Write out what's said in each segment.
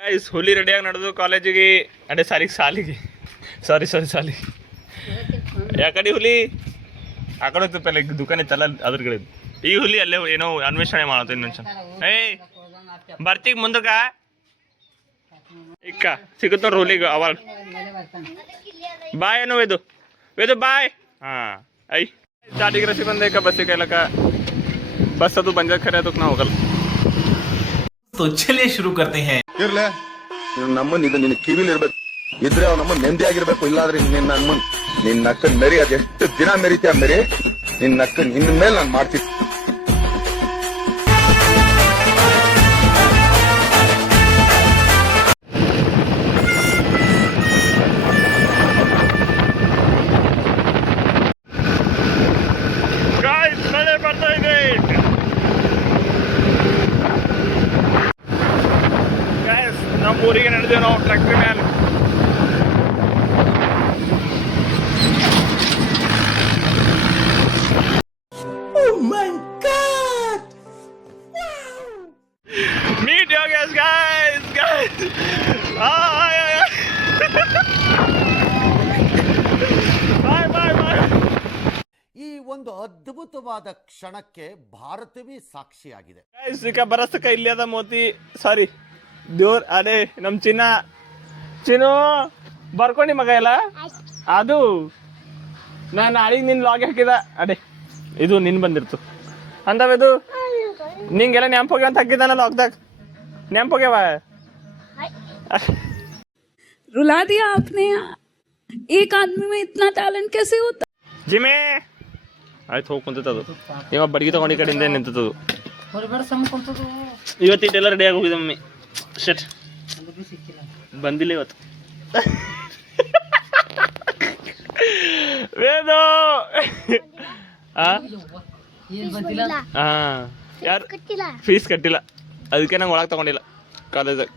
Guys ಹುಲಿ ರೆಡಿಯಾಗಿ ನಡೆದು ಕಾಲೇಜಿಗೆ ಅದೇ ಸಾಲಿಗೆ ಸಾರಿ ಯಾಕಡೆ ಹುಲಿ ಆ ಕಡೆ ಹೋಗ್ತು ಪೆಲ್ಲ ದುಕಾನ್ ಇತ್ತಲ್ಲ ಅದ್ರ ಕಡೆ ಈ ಹುಲಿ ಅಲ್ಲೇ ಏನೋ ಅನ್ವೇಷಣೆ ಮಾಡತ್ತೆ ಇನ್ನೊಂದ್ಸಲ ಏಯ್ ಬರ್ತೀಗ ಮುಂದಕ್ಕ ಇಕ್ಕ ಸಿಗುತ್ತ ನೋಡ್ರಿ ಹುಲಿಗೆ ಅವಾಗ ಬಾಯ್ ಏನೋ ವೇದು ಬಾಯ್ ಹಾಂ ಐ ಸ್ಟಾರ್ಟಿಗೆ ರಸಿ ಬಂದೇಕ ಬಸ್ಸಿಗೆ ಕಾಯ್ಲಕ್ಕ ಬಸ್ ಅದು ಬಂದ ಖರೆ ಅದಕ್ಕೆ ನಾವು ಹೋಗಲ್ಲ तो चलिए शुरू करते हैं ಇರ್ಲೆ ನಮ್ಮನ್ ಇದು ನಿನ್ನ ಕಿವಿಲಿ ಇರ್ಬೇಕು ಇದ್ರೆ ಅವ್ ನಮ್ಮ ನೆಮ್ಮದಿ ಆಗಿರ್ಬೇಕು ಇಲ್ಲಾದ್ರೆ ನಿನ್ನ ನಮ್ಮನ್ ನಿನ್ನ ಅಕ್ಕನ್ ಮೆರಿ ಅದೆಷ್ಟು ದಿನ ಮೆರಿತೀಯ ಮೆರಿ ನಿನ್ನ ಅಕ್ಕನ್ ಇನ್ ಮೇಲೆ ನಾನು ಮಾಡ್ತೀನಿ ನಮ್ಮ ಊರಿಗೆ ನಡೆದೇವು ನಾವು ಟ್ರ್ಯಾಕ್ಟರ್ ಮೇಲೆ Meet your guys. Bye. ಈ ಒಂದು ಅದ್ಭುತವಾದ ಕ್ಷಣಕ್ಕೆ ಭಾರತವೇ ಸಾಕ್ಷಿಯಾಗಿದೆ. ಈಗ ಬರಸ್ತಕ್ಕ ಇಲ್ಲಿ ಅದ ಮೋತಿ ಸಾರಿ ದೇವ್ರ ಅದೇ ನಮ್ಮ ಚಿನ್ನು ಬರ್ಕೊಂಡಿ ಮಗ ಎಲ್ಲ ಅದು ನಾನು ನಾಳೆಗೆ ನಿನ್ನ ಲಾಗ್ ಹಾಕಿದ ಅದೇ ಇದು ನಿನ್ ಬಂದಿರ್ತು ಅಂದವಿದು ನಿಂಗೆಲ್ಲ ನೆಂಪು ಹೋಗ್ಯ ಅಂತ ಹಾಕಿದಾನ ಲಾಗ್ದಾಗ ನೆಂಪು ಹೋಗ್ಯವ रुला दिया आपने एक आदमी में इतना टैलेंट कैसे होता ಜಿಮೆ ಆಯ್ತು ಹೋಗಿ ಕುಂತದು ಇವಾಗ ಬಡ್ಗಿ ತಗೊಂಡು ಈ ಕಡೆಯಿಂದ ನಿಂತದು ಇವತ್ತಿಟ್ಟೆಲ್ಲ ರೆಡಿಯಾಗಿ ಹೋಗಿದ್ದ ಮಮ್ಮಿ ಶಟ್ ಬಂದಿಲ್ಲ ಇವತ್ತು ವೇದು ಯಾರು ಫೀಸ್ ಕಟ್ಟಿಲ್ಲ ಅದಕ್ಕೆ ನಂಗೆ ಒಳಗೆ ತಗೊಂಡಿಲ್ಲ ಕಾಲೇಜಾಗ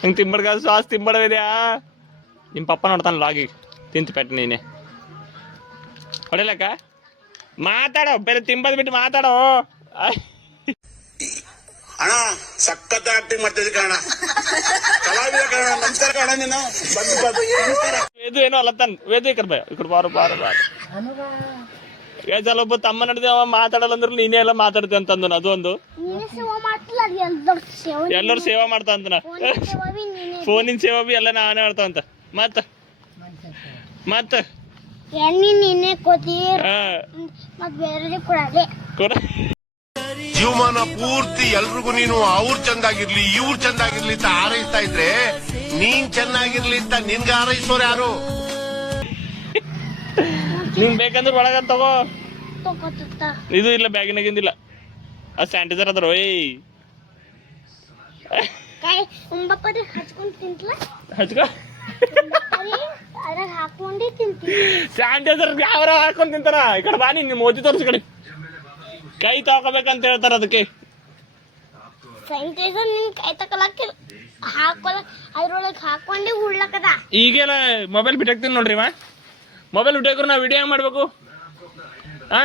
ಹಂಗೆ ತಿಂಬಡ್ಗ ಶ್ವಾಸ ತಿಂಬಡವಿದ್ಯಾ ನಿಮ್ಮ ಪಪ್ಪ ನೋಡ್ತಾನೆ ಲಾಗಿ ತಿಂತು ಪೆಟ್ಟು ನೀನೆ ಹೊಡಿಲಕ್ಕ ಮಾತಾಡೋ ಬೇರೆ ತಿಂಬದ್ ಬಿಟ್ಟು ಮಾತಾಡೋ ಅಣ್ಣ ಸಖತ್ ಆಕ್ಟಿಂಗ್ ಮಾಡ್ತಿದ್ದೆ ಕಣ ಕಲಾವಿದ ಕಣ ನಮಸ್ಕಾರ ಕಣ ನೀನು ವೇದು ಏನೋ ಅಲ್ಲತ್ತಾನ ವೇದು ಇಕಡೆ ಬಾರು ಒಬ್ಬ ತಮ್ಮ ನಡೆದ ಅವ ಮಾತಾಡಲ್ಲ ಅಂದ್ರೆ ನೀನೇ ಎಲ್ಲ ಮಾತಾಡ್ತಿ ಅಂತಂದು ಅದು ಒಂದು ಎಲ್ಲರೂ ಸೇವಾ ಮಾಡ್ತಾ ಅಂತನ ಫೋನಿನ ಸೇವಾ ಬಿ ಎಲ್ಲ ನಾನೇ ಮಾಡ್ತಾ ಅಂತ ಮತ್ತ ನೀನೇ ಕೋತಿ ಬೇರೆ ಕೊಡ ಜೀವಮಾನ ಪೂರ್ತಿ ಎಲ್ರಿಗೂ ನೀನು ಅವ್ರು ಚಂದಾಗಿರ್ಲಿ ಇವ್ರು ಚಂದಾಗಿರ್ಲಿ ಅಂತ ಹಾರೈಸ್ತಾ ಇದ್ರೆ ನೀನ್ ಚೆನ್ನಾಗಿರ್ಲಿ ಅಂತ ನಿನ್ಗೆ ಹಾರೈಸೋರು ಯಾರು ನಿಂಗ್ ಬೇಕಂದ್ರೆ ಒಳಗ ತಗೋ ಇದು ಇಲ್ಲ ಬ್ಯಾಗಿನಾಗಿಂದಿಲ್ಲ ಅದು ಸ್ಯಾನಿಟೈಸರ್ ಅದ್ರ ಓಯ್ ಹಚ್ಕೋ ಸ್ಯಾನಿಟೈಸರ್ ಯಾವ ಹಾಕೊಂಡ್ ತಿಂತಾರ ಈ ಕಡೆ ಬಾ ನಿನ್ ಮೋದಿ ತೋರಿಸಿ ಕಡೆ ಕೈ ತಗೋಬೇಕಂತ ಹೇಳ್ತಾರ ಅದಕ್ಕೆ ಸ್ಯಾನಿಟೈಸರ್ ನಿನ್ ಕೈ ತಗೊಳಕ್ಕೆ ಅದ್ರೊಳಗೆ ಹಾಕೊಂಡೆ ಉಳ್ಳಕದ ಈಗೆಲ್ಲ ಮೊಬೈಲ್ ಬಿಟ್ಟಾಕ್ತೀನಿ ನೋಡ್ರಿ ಮೊಬೈಲ್ ಬಿಟ್ಟಾಕ್ರು ನಾವು ವಿಡಿಯೋ ಹೆಂಗ್ ಮಾಡ್ಬೇಕು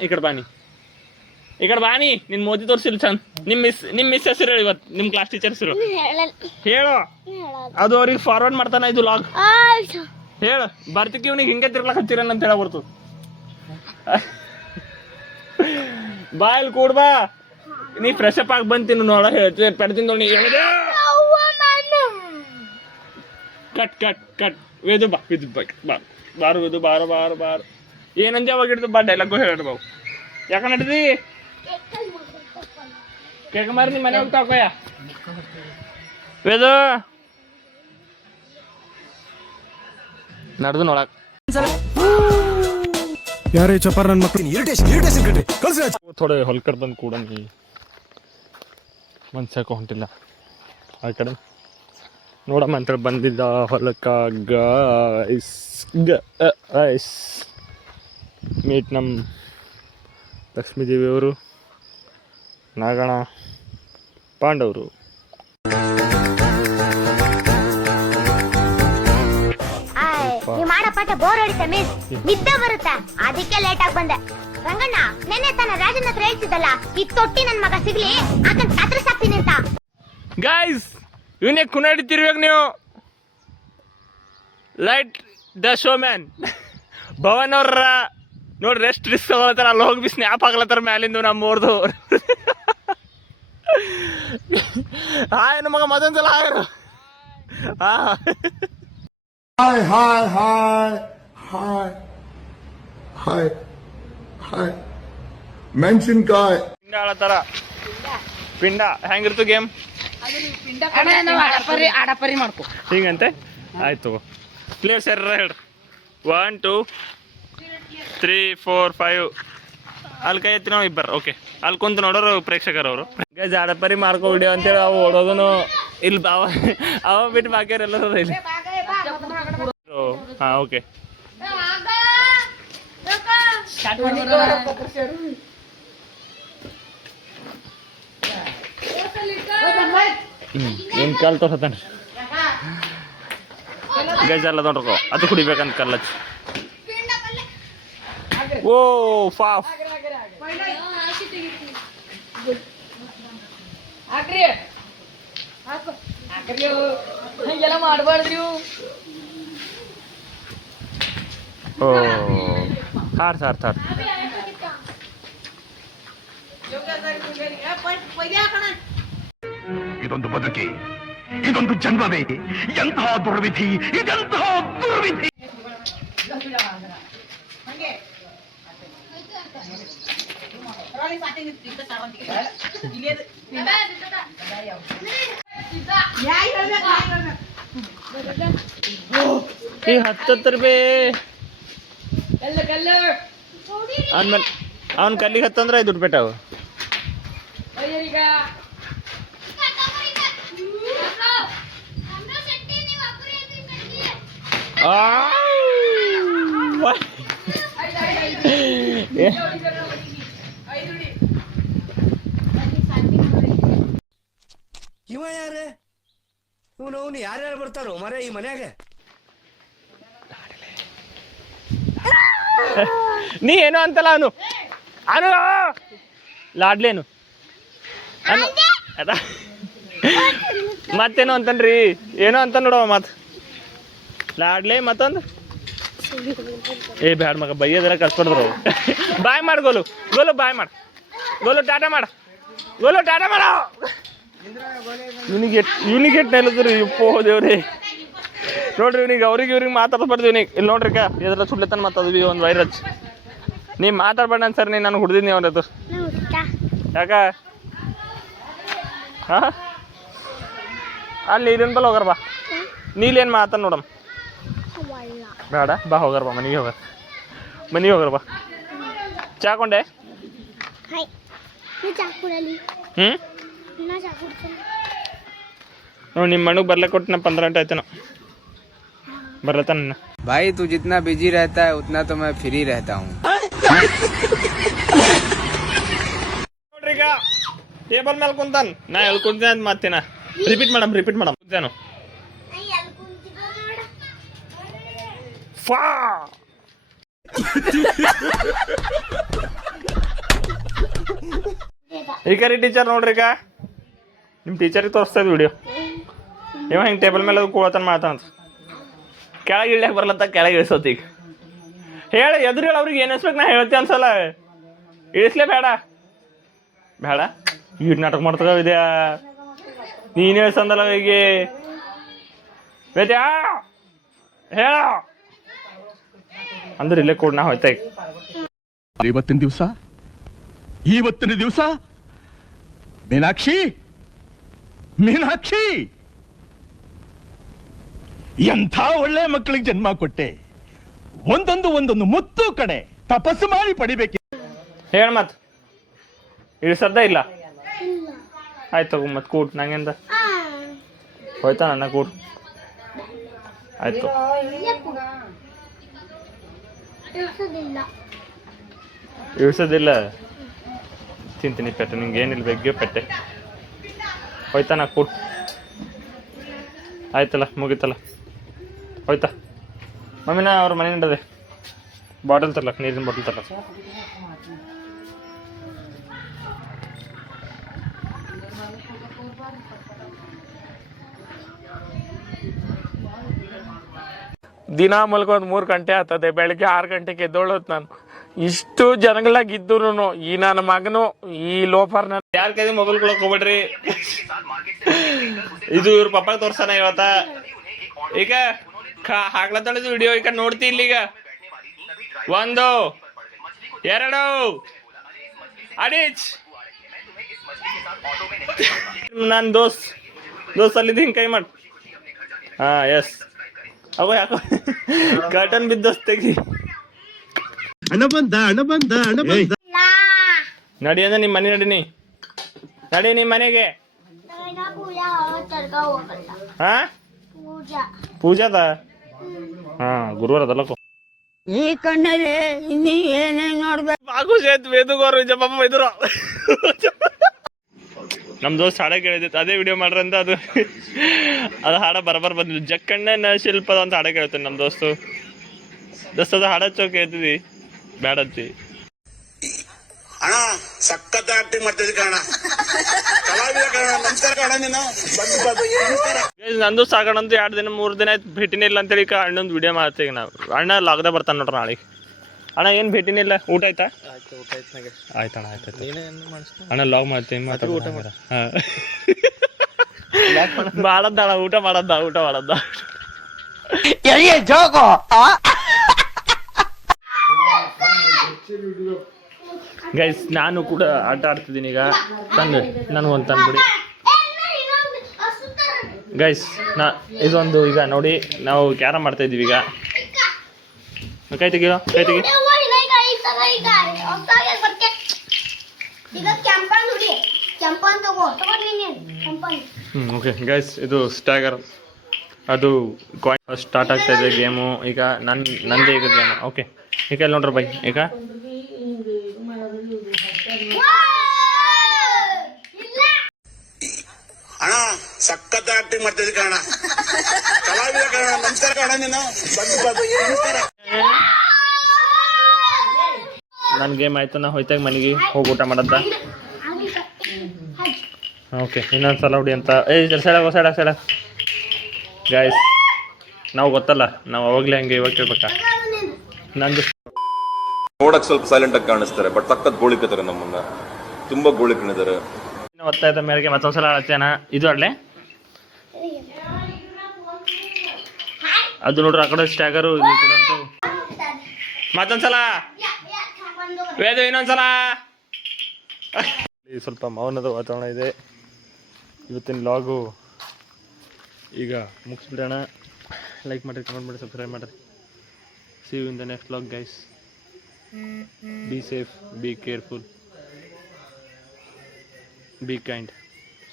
ಈ ಕಡೆ ಬಾನಿ ನಿನ್ ಮೋದಿ ತೋರಿಸಿಲ್ಲ ಚಂದ ನಿಮ್ ಮಿಸ್ ಹೆಸರು ಹೇಳಿ ಇವತ್ತು ನಿಮ್ ಕ್ಲಾಸ್ ಟೀಚರ್ ಹೆಸರು ಹೇಳು ಅದು ಅವ್ರಿಗೆ ಫಾರ್ವರ್ಡ್ ಮಾಡ್ತಾನ ಇದು ಲಾಗ್ ಹೇಳು ಬರ್ತಿಕ್ಕೆ ಇವ್ನಿಗೆ ಹಿಂಗೆ ತಿರ್ಲಕ್ ಹಚ್ಚಿರನ್ ಅಂತ ಹೇಳ ಬರ್ತು ಬಾ ಇಲ್ಲಿ ಕೂಡ್ಬಾ ನೀ ಫ್ರೆಶ್ ಅಪ್ ಆಗಿ ಬಂತೀನಿ ನೋಡ ಪೆಡ್ತೀನಿ ನೋಡಿ ಕಟ್ ವೇದು ಬಾರು ವೇದು ಬಾರು ಏನಂದೆ ಅವಾಗ ಹಿಡಿದು ಬಾ ಡೈಲಾಗು ಹೇಳಿ ಬಾವು ಯಾಕ ನಡ್ದಿ ಕೇಕ ಮಾರಿ ನಿಮ್ಮ ಮನೆ ಹೋಗ್ತಾ ಹಾಕೋಯ ವೇದು ನಡ್ದು ನೋಡಕ್ ಯಾರೇ ಚಪಾರ್ ನನ್ನ ಮಕ್ಕಳು ಇರಿಟೇಷನ್ ಕಟ್ರಿ ಕಳ್ಸಿ ಥೋಡೆ ಹೊಲ್ಕಡ್ ಬಂದು ಕೂಡ ಮನ್ಸಾಕ ಹೊಂಟಿಲ್ಲ ಆ ಕಡೆ ನೋಡಮ್ಮ ಅಂತೇಳಿ ಬಂದಿದ್ದ ಹೊಲಕ್ಕ ಗೈಸ್ ಮೀಟ್ ನಮ್ಮ ಲಕ್ಷ್ಮೀದೇವಿಯವರು ನಾಗಣ ಪಾಂಡವರು ಮಾಡೋ ಪಾಠ ಬೋರ್ ಹೊಡಿತ ಮಿಸ್ ನಿದ್ದೆ ಬರುತ್ತಾ ಅದಕ್ಕೆ ಲೇಟ್ ಆಗಿ ಬಂದೆ ರಂಗಣ್ಣ ನೆನ್ನೆ ತನ್ನ ರಾಜನ ಹತ್ರ ಹೇಳ್ತಿದ್ದಲ್ಲ ಈ ತೊಟ್ಟಿ ನನ್ ಮಗ ಸಿಗ್ಲಿ ಆತನ ಕತ್ರ ಸಾಕ್ತೀನಿ ಅಂತ ಗೈಸ್ ಇವನೇ ಕುಣ ಹಿಡಿತಿರ್ಬೇಕು ನೀವು. Light the show man Bhavan ಅವ್ರ ನೋಡ್ರಿ ಎಷ್ಟು ರಿಸ್ಕ್ ತಗೊಳತ್ತಾರ. ಅಲ್ಲಿ ಹೋಗಿ ಸ್ನ್ಯಾಪ್ ಆಗ್ಲತ್ತಾರ ಮ್ಯಾಲಿಂದ ನಮ್ಮವ್ರದು. ಹಾಯ್ ನಮ್ಮ ಮಗ ಮತ್ತೊಂದ್ಸಲ ಹಾಯರು. Hi hi hi hi hi hi ಮೆಣಸಿನ್ಕಾಯಿ ಪಿಂಡ ಆಳತ್ತಾರ. ಪಿಂಡ ಹೆಂಗಿರ್ತು ಗೇಮ್ ಆಡಪರಿ ಮಾಡ್ಕೊ. ಹಿಂಗಂತೆ ಆಯ್ತು. ಪ್ಲೇಯರ್ಸ್ ಯಾರ ಹೇಳ್ರಿ. 1 2 3 4 5 ಅಲ್ಲಿ ಕೈ ಎತ್ತಿ ನಾವು ಇಬ್ಬರು. ಓಕೆ ಅಲ್ಲಿ ಕುಂತು ನೋಡೋರು ಪ್ರೇಕ್ಷಕರು ಅವರು. ಗಜ್ ಆಡಪರಿ ಮಾಡ್ಕೊ ವಿಡಿಯೋ ಅಂತೇಳಿ ಅವು ಓಡೋದನು ಇಲ್ಲಿ ಅವ ಬಿಟ್ಟು ಬಾಕಿಯವರೆಲ್ಲರೂ ಇಲ್ಲಿ. ಹಾಂ ಓಕೆ. ಏನು ಕಾಲು ತೋರ್ಸತ್ತಾನ ಗಜ ಎಲ್ಲ ನೋಡ್ರಕೋ ಅದು ಕುಡಿಬೇಕಂತ ಕಲ್ಲಚ್ಚ. ಓ ಫಾಫ್ ಹಂಗೆಲ್ಲ ಮಾಡಬಾರ್ದ್ರಿ. ಓ ಹಾರ್ ಸಾರ್ ಸಾರ್ ಇದೊಂದು ಬದುಕಿ, ಇದೊಂದು ಜನ್ಮವೇ, ಎಂತಹ ದುರ್ವಿಧಿ, ಇದೆಂತಹ ದುರ್ವಿಧಿ. ಈ 10 ರೂಪಾಯಿ ಅಂದ್ಮೇಲೆ ಅವ್ನ ಕಲ್ಲಿಗೆ ಹತ್ತಂದ್ರೆ 5 ರೂಪಾಯಿ ಅವು. ಇವ ಯಾರೇ ಇವನು ಯಾರ್ಯಾರು ಬರ್ತಾರೋ ಮರೆ ಈ ಮನ್ಯಾಗ? ನೀ ಏನೋ ಅಂತಲ್ಲ ಅವನು ಅನು ಲಾಡ್ಲೇನು ಅನು ಅದ ಮತ್ತೇನೋ ಅಂತನ್ರಿ ಏನೋ ಅಂತ ನೋಡವ ಮತ್ ಲಾಡ್ಲೆ ಮತ್ತೊಂದು ಏ ಬ್ಯಾಡ ಮಗ ಬೈಯದ್ರ ಕರ್ಸ್ಕೊಡ್ರು. ಬಾಯ್ ಮಾಡು ಗೋಲು ಗೋಲು ಬಾಯ್ ಮಾಡು ಗೋಲು ಟಾಟಾ ಮಾಡ ಗೋಲು ಟಾಟಾ ಮಾಡ. ಇವನಿಗೆ ಎಟ್ಟು ನೆಲದ್ರಿ ಇಪ್ಪೋ ದೇವ್ರಿ. ನೋಡ್ರಿ ಇವ್ನಿಗೆ ಇವ್ರಿಗೆ ಮಾತಾಡ್ಬಾರ್ದು. ಇವ್ನಿಗೆ ಇಲ್ಲಿ ನೋಡ್ರಿ ಎದ್ರ ಸುಡ್ಲತ್ತಾನ ಮಾತಾದ್ವಿ ಒಂದು ವೈರಸ್. ನೀ ಮಾತಾಡ್ಬೇಡ ಸರ್. ನೀ ನಾನು ಹುಡ್ದಿದ್ನಿ ಅವನದು ಯಾಕ ಹಾ ಅಲ್ಲಿ ನೀರಿನ ಬಲ್ಲ ಹೋಗಾರ ಬಾ. ನೀಲೇನು ಮಾತಾಡ ನೋಡಮ್ಮ ಬೇಡ ಬಾ ಹೋಗಾರ ಬಾ ಮನೆಗೆ ಹೋಗಾರ ಬಾ. ಚಾಕೊಂಡೆ ನೋಡಿ ನಿಮ್ಮ ಮನೆಗೆ ಬರ್ಲಿಕ್ಕೆ ಕೊಟ್ಟು ನಾ 15 ಗಂಟೆ ಆಯ್ತೇನೋ ಬರ್ಲತ್ತಾನ. भाई तू जितना बिजी रहता है उतना तो मैं फ्री रहता हूँ. ನೋಡ್ರಿ ಈಗ ಟೇಬಲ್ ಮೇಲೆ ಕುಂತಾನ. ನಾ ಎಲ್ಲಿ ಕುಂತೀನಿ ಅಂತ ಮಾತೇನ ರಿಪೀಟ್ ಮಾಡಮ್ ಕುಂತಾನು. ಫಾ ಈ ಕರಿ ಟೀಚರ್ ನೋಡ್ರಿ ಈಗ ನಿಮ್ಮ ಟೀಚರಿಗೆ ತೋರಿಸ್ತಾ ಇದ್ ವಿಡಿಯೋ. ಇವ ಹಿಂಗೆ ಟೇಬಲ್ ಮೇಲೆ ಕೂಳತನ ಮಾತಾನ. ಕೆಳಗೆ ಇಳ್ಯಾಕೆ ಬರ್ಲತ್ತ ಕೆಳಗೆ ಇಳಿಸೋತಿ. ಈಗ ಹೇಳಿ ಎದುರು ಹೇಳಿ ಅವ್ರಿಗೆ ಏನು ಅನ್ಸ್ಬೇಕು. ನಾ ಹೇಳ್ತೀನಿ ಅನ್ಸಲ್ಲ ಇಳಿಸ್ಲೇ ಬೇಡ ಈಟ್ ನಾಟಕ ಮಾಡ್ತಾಗ ವಿದ್ಯಾ. ನೀನು ಹೇಳ್ಸಂದಲ್ಲ ಹೀಗೆ ವಿದ್ಯಾ ಹೇಳ ಅಂದ್ರೆ ಇಲ್ಲೇ ಕೂಡ ನಾ ಹೋಯ್ತಾ. ಇವತ್ತಿನ ದಿವಸ ಮೀನಾಕ್ಷಿ ಎಂಥ ಒಳ್ಳೆ ಮಕ್ಕಳಿಗೆ ಜನ್ಮ ಕೊಟ್ಟೆ. ಒಂದೊಂದು ಮುತ್ತು ಕಡೆ ತಪಸ್ಸು ಮಾಡಿ ಪಡಿಬೇಕು. ಹೇಳ ಮತ್ ಇಳಿಸದ್ದ ಇಲ್ಲ ಆಯ್ತು ತಗೋ ಮತ್ ಕೂಡ್ ನಂಗೆಂದ ಹೋಯ್ತಾ ನನ್ನ ಕೂಡ್ ಆಯ್ತು. ಇಳಿಸೋದಿಲ್ಲ ತಿಂತೀನಿ ಪೆಟ್ಟೆ. ನಿಂಗೆ ಏನಿಲ್ಲ ಬೆಗ್ಗೆ ಪೆಟ್ಟೆ ಹೋಯ್ತಾ ನಾ ಕೂಡ್ ಆಯ್ತಲ್ಲ ಮುಗೀತಲ್ಲ ಹೋಯ್ತಾ. ಮಮ್ಮಿನ ಅವ್ರ ಮನೆಯಿಂದ ಬಾಟಲ್ ತರ್ಲಕ್ ನೀರಿನ ಬಾಟಲ್ ತರ್ಲಕ್. ದಿನ ಮಲ್ಕೊಂಡ್ 3 ಗಂಟೆ ಆಗ್ತದೆ, ಬೆಳಗ್ಗೆ 6 ಗಂಟೆಗೆ ಎದ್ದೋಳೋದು ನಾನು. ಇಷ್ಟು ಜನಗಳಾಗಿದ್ದು ಈ ನನ್ನ ಮಗನು ಈ ಲೋಫರ್ನ ಯಾರ ಕೈ ಮೊಬೈಲ್ ಕೊಡಕ್ ಹೋಗ್ಬೇಡ್ರಿ. ಇದು ಇವ್ರ ಪಪ್ಪಾಗ ತೋರ್ಸಣ ಇವತ್ತ. ಈಗ ಹಾಕ್ಲತ್ತಳಿದ್ ವಿಡಿಯೋ ಈಗ ನೋಡ್ತಿ ಇಲ್ಲಿಗ 1 2 ಅಡಿಚ್ ನನ್ ದೋಸ್ತ್ ಅಲ್ಲಿದ್ದು ಹಿಂಗ್ ಕೈ ಮಾಡ್. ಹಾ ಎಸ್ ಅವ ಯಾಕೋ ಕರ್ಟನ್ ಬಿದ್ದೋಸ್ತೆಗಿ ನಡಿ ಅಂದ್ರೆ ನಿಮ್ ಮನೆ ನಡಿ ನಿಮ್ ಮನೆಗೆ. ಹಾ ಪೂಜಾದ ಹಾ ಗುರುವಾರ ಅದಲ್ಲಕೋ ಈ ಕಣ್ಣಲ್ಲಿ ಇನ್ನೀ ಏನೇನ್ ನೋಡ್ಬೇಕು. ಬಾಗು ಸೇತ್ ವೇದುಗೋರು ಜಪ್ಪ ಇದ್ರು. ನಮ್ ದೋಸ್ತ್ ಹಾಡ ಕೇಳಿದೈತೆ, ಅದೇ ವಿಡಿಯೋ ಮಾಡ್ರಂತ. ಅದು ಹಾಡ ಬರಬರ್ ಬಂದಿಲ್ಲ. ಜಕ್ಕಣ್ಣನ ಶಿಲ್ಪದ ಅಂತ ಹಾಡ ಕೇಳ್ತೇನೆ ನಮ್ ದೋಸ್ತು. ಅದು ಹಾಡ ಚೌಕ್ ಕೇಳ್ತಿದಿ ಬ್ಯಾಡಂತಿ. ಅಣ್ಣ ಸಖತ್ ಆಕ್ಟಿಂಗ್ ಮಾಡ್ತಿದ್ದೆ ಕಣ, ಕಲಾವಿದ ಕಣ. ನಮಸ್ಕಾರ ಕಣ, ನೀನು ನಂದು ಸಾಗಣ ಅಂತ 2 ದಿನ 3 ದಿನ ಆಯ್ತು ಭೇಟಿನೇ ಇಲ್ಲ ಅಂತೇಳಿ ಅಣ್ಣೊಂದು ವಿಡಿಯೋ ಮಾಡ್ತೀವಿ ನಾವು. ಅಣ್ಣ ಲಾಗ್ದ ಬರ್ತಾನೆ ನೋಡ್ರಿ ನಾಳೆಗೆ. ಅಣ್ಣ ಏನು ಭೇಟಿನೇ ಇಲ್ಲ. ಊಟ ಆಯ್ತಾ? ಆಯ್ತಣ್ಣ ಆಯ್ತು. ಅಣ್ಣ ಲಾಗ್ ಮಾಡ್ತೀನಿ ಊಟ ಮಾಡ. ಮಾಡದ್ದಾಳ ಊಟ ಮಾಡದ್ದ ಗೈಸ್. ನಾನು ಕೂಡ ಆಟ ಆಡ್ತಿದ್ದೀನಿ ಈಗ. ನನಗೊಂದು ತಂದ್ಬಿಡಿ ಗೈಸ್. ಇದೊಂದು ಈಗ ನೋಡಿ ನಾವು ಕ್ಯಾರಮ್ ಮಾಡ್ತಾ ಇದೀವಿ ಈಗ. ಕೈ ತೆಗಿ. ಓಕೆ ಗೈಸ್, ಇದು ಸ್ಟ್ಯಾಗರ್ ಅದು ಕಾಯಿನ್ ಸ್ಟಾರ್ಟ್ ಆಗ್ತಾ ಇದೆ ಗೇಮು ಈಗ. ನಂದೇ ಈಗ ಗೇಮ್. ಓಕೆ ಈಗ ಇಲ್ಲಿ ನೋಡ್ರಿ ಬೈ. ಈಗ ಅಣ್ಣ ಸಖತ್ ಆಕ್ಟಿಂಗ್ ಮಾಡ್ತಿದ್ದೆ ಕಣ, ಕಲಾವಿದ ಕಣ. ನಮಸ್ಕಾರ ಕಣ, ನೀನು ನನ್ನ ಗೇಮ್ ಆಯ್ತು. ನಾ ಹೋಯ್ತಾಗ ಮನೆಗೆ ಹೋಗಿ ಊಟ ಮಾಡದ್ದ. ಓಕೆ ಇನ್ನೊಂದ್ಸಲ ಹೊಡಿ ಅಂತ. ಸೈಡ ಗಾಯ್ಸ್. ನಾವು ಗೊತ್ತಲ್ಲ, ನಾವು ಅವಾಗಲೇ ಹಂಗೆ ಇವಾಗ ಕೇಳ್ಬೇಕಾ. ನಂದು ನೋಡಕ್ ಸ್ವಲ್ಪ ಸೈಲೆಂಟ್ ಆಗಿ ಕಾಣಿಸ್ತಾರೆ, ಬಟ್ ಸಖತ್ ಗೋಳಿಕತಾರೆ. ನಮ್ಮನ್ನ ತುಂಬಾ ಗೋಳಿಕೊಂಡಿದ್ದಾರೆ. ಒತ್ತಾಯದ ಮೇರೆಗೆ ಮತ್ತೊಂದ್ಸಲ ಆಡ್ತೇನ. ಇದು ಆಡ್ಲೆ ಅದು ನೋಡ್ರಿ ಆ ಕಡೆ ಸ್ಟ್ಯಾಗರು ಅಂತೂ. ಮತ್ತೊಂದ್ಸಲ ವೇದ ಇನ್ನೊಂದ್ಸಲ. ಸ್ವಲ್ಪ ಮೌನದ ವಾತಾವರಣ ಇದೆ. ಇವತ್ತಿನ ಲಾಗು ಈಗ ಮುಗಿಸ್ಬಿಡೋಣ. ಲೈಕ್ ಮಾಡಿರಿ, ಕಮೆಂಟ್ ಮಾಡಿ, ಸಬ್ಸ್ಕ್ರೈಬ್ ಮಾಡಿರಿ. See you in the next vlog guys. Be safe, be careful, be kind.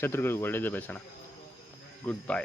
ಶತ್ರುಗಳಿಗೆ ಒಳ್ಳೇದೇ ಬಯಸೋಣ. Good bye.